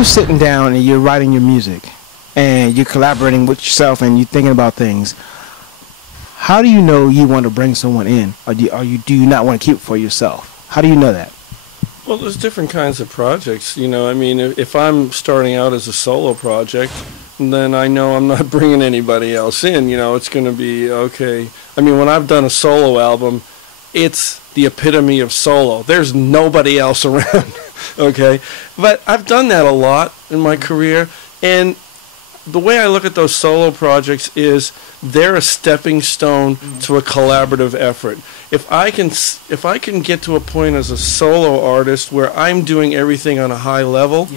you're sitting down and you're writing your music and you're collaborating with yourself and you're thinking about things, how do you know you want to bring someone in, or do you not want to keep it for yourself? How do you know that? Well, there's different kinds of projects. You know, I mean, if I'm starting out as a solo project, then I know I'm not bringing anybody else in. You know, it's going to be okay. I mean, when I've done a solo album, it's the epitome of solo. There's nobody else around, okay? But I've done that a lot in my career, and the way I look at those solo projects is they're a stepping stone to a collaborative effort. If I can get to a point as a solo artist where I'm doing everything on a high level,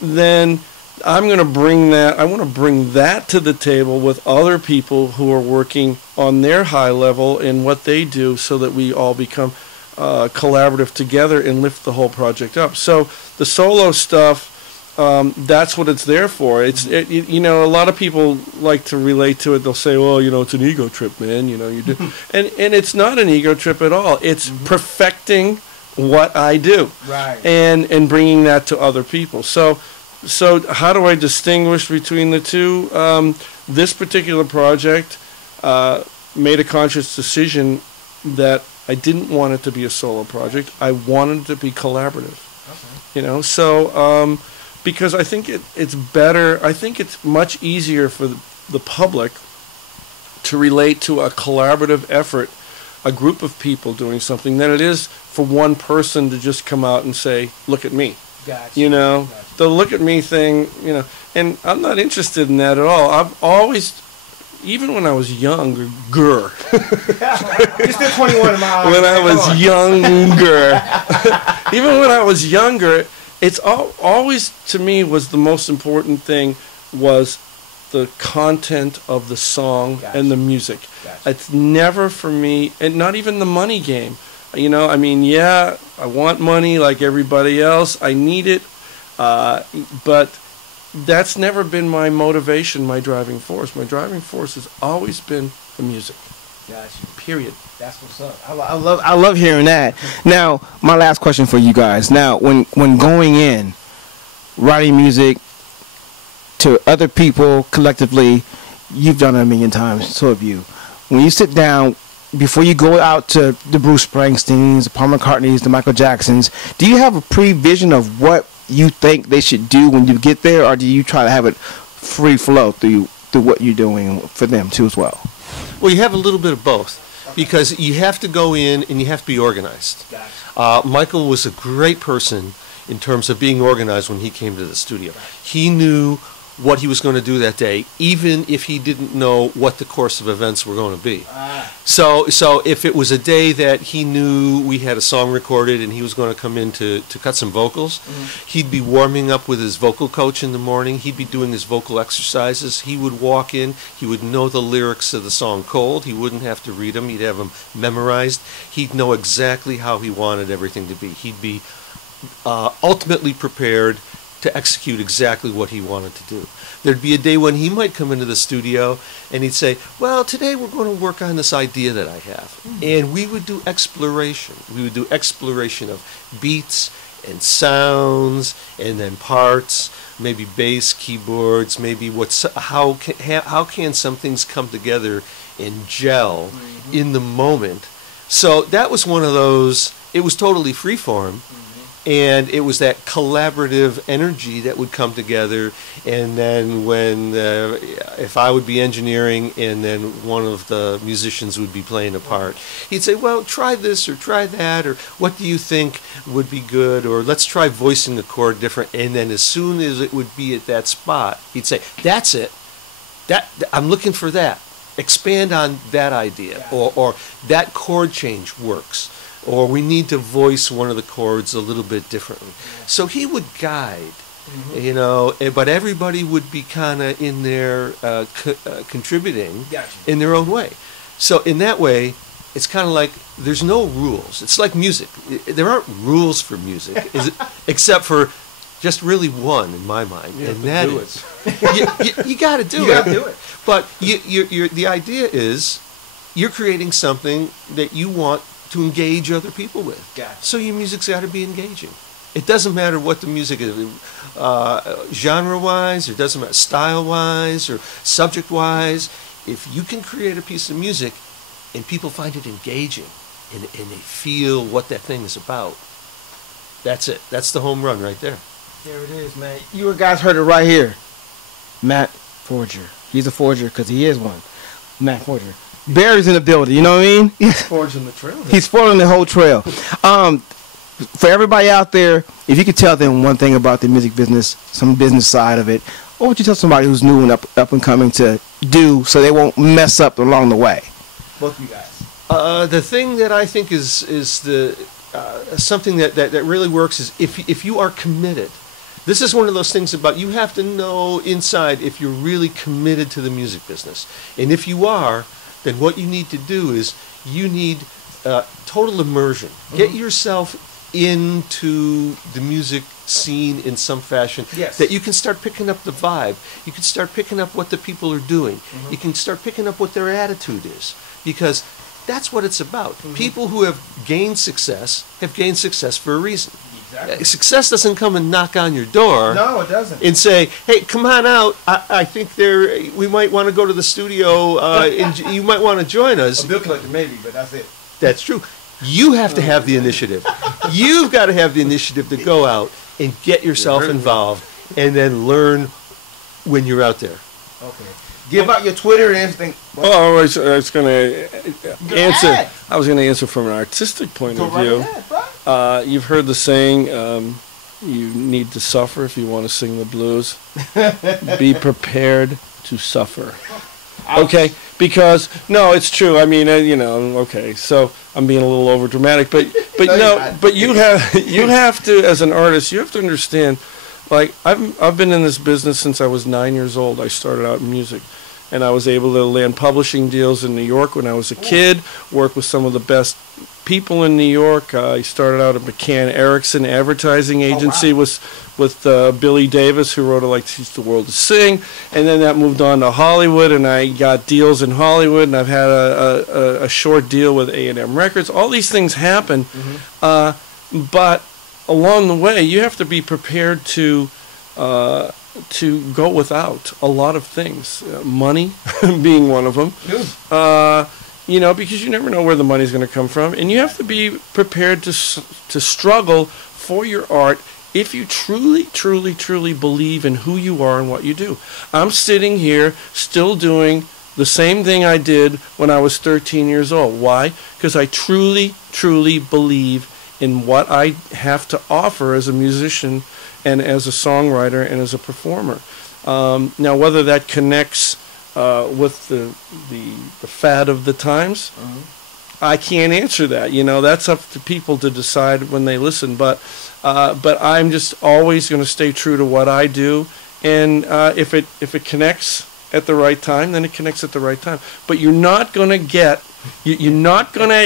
then I'm going to bring that. I want to bring that to the table with other people who are working on their high level in what they do, so that we all become collaborative together and lift the whole project up. So the solo stuff, that's what it's there for. You know, a lot of people like to relate to it. They'll say, well, you know, it's an ego trip, man. You know, you do. and it's not an ego trip at all. It's perfecting what I do. Right. And bringing that to other people. So how do I distinguish between the two? This particular project made a conscious decision that I didn't want it to be a solo project. I wanted it to be collaborative. Okay. You know, so because I think it's better. I think it's much easier for the public to relate to a collaborative effort, a group of people doing something, than it is for one person to just come out and say, "Look at me." Gotcha. You know, gotcha. The look at me thing, you know, and I'm not interested in that at all. I've always, even when I was younger, You're still 21 miles. When I was younger, even when I was younger, it's always, to me, was the most important thing was the content of the song. Gotcha. And the music. Gotcha. It's never for me, and not even the money game. You know, I mean, yeah, I want money like everybody else. I need it. But that's never been my motivation, my driving force. My driving force has always been the music. Gotcha. Period. That's what's up. I love hearing that. Now, my last question for you guys. Now, when going in, writing music to other people collectively, you've done it a million times, so have you. When you sit down, before you go out to the Bruce Springsteens, the Paul McCartneys, the Michael Jacksons, do you have a prevision of what you think they should do when you get there, or do you try to have it free flow through what you're doing for them too as well? Well, you have a little bit of both, because you have to go in and you have to be organized. Michael was a great person in terms of being organized when he came to the studio. He knew what he was going to do that day, even if he didn't know what the course of events were going to be. So if it was a day that he knew we had a song recorded and he was going to come in to cut some vocals, he'd be warming up with his vocal coach in the morning. He'd be doing his vocal exercises. He would walk in. He would know the lyrics of the song cold. He wouldn't have to read them. He'd have them memorized. He'd know exactly how he wanted everything to be. He'd be ultimately prepared to execute exactly what he wanted to do. There'd be a day when he might come into the studio and he'd say, well, today we're going to work on this idea that I have. And we would do exploration. We would do exploration of beats and sounds and then parts, maybe bass, keyboards, maybe how can some things come together and gel in the moment. So that was one of those, it was totally freeform. And it was that collaborative energy that would come together. And then when, if I would be engineering and then one of the musicians would be playing a part, he'd say, well, try this or try that, or what do you think would be good, or let's try voicing the chord different. And then as soon as it would be at that spot, he'd say, that's it. I'm looking for that. Expand on that idea, or that chord change works. Or we need to voice one of the chords a little bit differently. So he would guide, you know, but everybody would be kind of in there contributing in their own way. So in that way, it's kind of like there's no rules. It's like music. There aren't rules for music, except for just really one in my mind, and that is you got to do it. You got to do it. But the idea is you're creating something that you want to engage other people with. So your music's got to be engaging. It doesn't matter what the music is, genre-wise, it doesn't matter style-wise or subject-wise. If you can create a piece of music and people find it engaging and they feel what that thing is about, that's it. That's the home run right there. There it is, man. You guys heard it right here. Matt Forger. He's a forger because he is one. Matt Forger. Barry's in the building, you know what I mean? He's forging the trail. He's forging the whole trail. For everybody out there, if you could tell them one thing about the music business, some business side of it, what would you tell somebody who's new and up and coming to do so they won't mess up along the way? Both of you guys. The thing that I think is the something that really works is if you are committed. This is one of those things about you have to know inside if you're really committed to the music business. And if you are, then what you need to do is you need total immersion. Mm-hmm. Get yourself into the music scene in some fashion, yes, that you can start picking up the vibe. You can start picking up what the people are doing. Mm-hmm. You can start picking up what their attitude is, because that's what it's about. Mm-hmm. People who have gained success for a reason. Exactly. Success doesn't come and knock on your door. No, it doesn't. And say, "Hey, come on out. I think we might want to go to the studio. And you might want to join us." A bill collector, maybe, but that's it. That's true. You have to have the initiative. You've got to have the initiative to go out and get yourself involved, and then learn when you're out there. Okay. Give out your Twitter and everything. Oh, I was going to answer. I was going to answer from an artistic point of view. You've heard the saying, you need to suffer if you want to sing the blues. Be prepared to suffer. Okay, because no, it's true. I mean, okay. So I'm being a little over dramatic, but you have to, as an artist, you have to understand. Like I've been in this business since I was 9 years old. I started out in music, and I was able to land publishing deals in New York when I was a kid. Worked with some of the best people in New York. I started out at McCann Erickson Advertising Agency with Billy Davis, who wrote Like to Teach the World to Sing, and then that moved on to Hollywood, and I got deals in Hollywood, and I've had a short deal with A&M Records. All these things happen, but along the way, you have to be prepared to go without a lot of things, money being one of them. Because you never know where the money's going to come from, and you have to be prepared to struggle for your art if you truly, truly, truly believe in who you are and what you do. I'm sitting here still doing the same thing I did when I was 13 years old. Why? Because I truly, truly believe in what I have to offer as a musician and as a songwriter and as a performer. Now, whether that connects with the fad of the times, I can't answer that. That's up to people to decide when they listen. But I'm just always going to stay true to what I do, and if it connects at the right time, then it connects at the right time. But you're not going to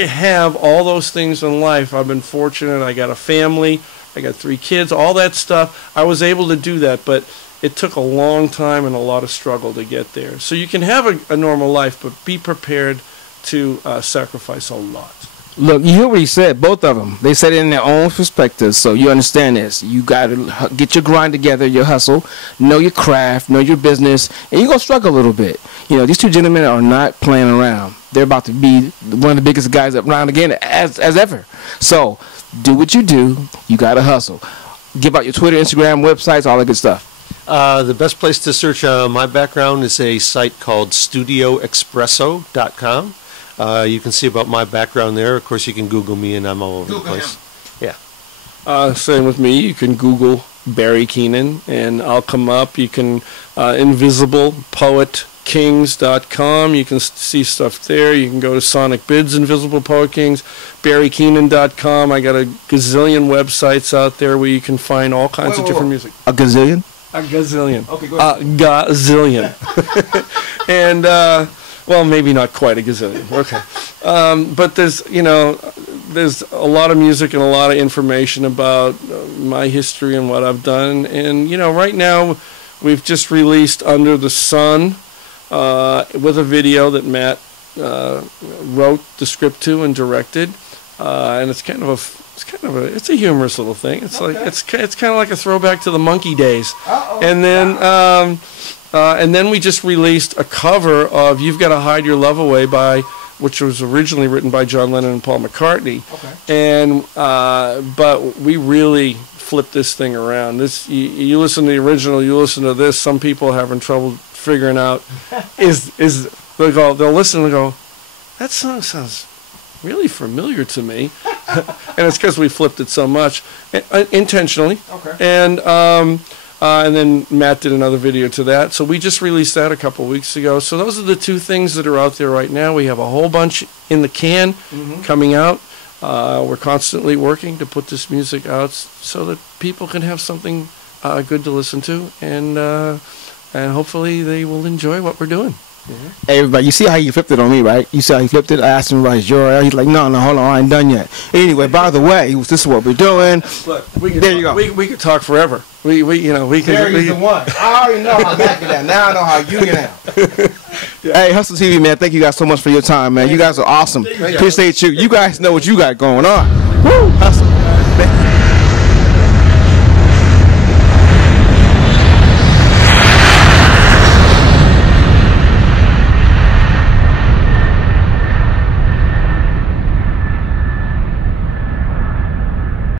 have all those things in life. I've been fortunate. I got a family. I got 3 kids. All that stuff. I was able to do that, but it took a long time and a lot of struggle to get there. So you can have a normal life, but be prepared to sacrifice a lot. Look, you hear what he said, both of them. They said it in their own perspectives, so you understand this. You got to get your grind together, your hustle, know your craft, know your business, and you're going to struggle a little bit. These 2 gentlemen are not playing around. They're about to be one of the biggest guys around again as ever. So do what you do. You got to hustle. Give out your Twitter, Instagram, websites, all that good stuff. The best place to search my background is a site called studioexpresso.com. You can see about my background there. Of course, you can Google me, and I'm all over the place. Yeah. Same with me. You can Google Barry Keenan, and I'll come up. You can invisiblepoetkings.com. You can see stuff there. You can go to Sonic Bids, Invisible Poet Kings, BarryKeenan.com. I got a gazillion websites out there where you can find all kinds of different music. A gazillion? A gazillion. Okay, go ahead. A gazillion. And, well, maybe not quite a gazillion. Okay. But there's a lot of music and a lot of information about my history and what I've done. And, right now we've just released Under the Sun with a video that Matt wrote the script to and directed. and it's kind of a humorous little thing. It's like it's kind of like a throwback to the Monkey days. And then we just released a cover of "You've Got to Hide Your Love Away" which was originally written by John Lennon and Paul McCartney. And but we really flipped this thing around. You listen to the original, you listen to this. Some people are having trouble figuring out they'll listen and go, that song sounds really familiar to me. And it's because we flipped it so much intentionally. And then Matt did another video to that. So we just released that a couple weeks ago. So those are the two things that are out there right now. We have a whole bunch in the can coming out. We're constantly working to put this music out so that people can have something good to listen to, and hopefully they will enjoy what we're doing. Hey, everybody, you see how he flipped it on me, right? You see how he flipped it? I asked him about his URL. He's like, no, hold on, I ain't done yet. Anyway, by the way, this is what we're doing. Look, there you go. We could talk forever. We can. Barry's the one. I already know how that get down. Now I know how you get down. Hey, Hustle TV, man, thank you guys so much for your time, man. You guys are awesome. Appreciate you. You guys know what you got going on. Woo! Hustle.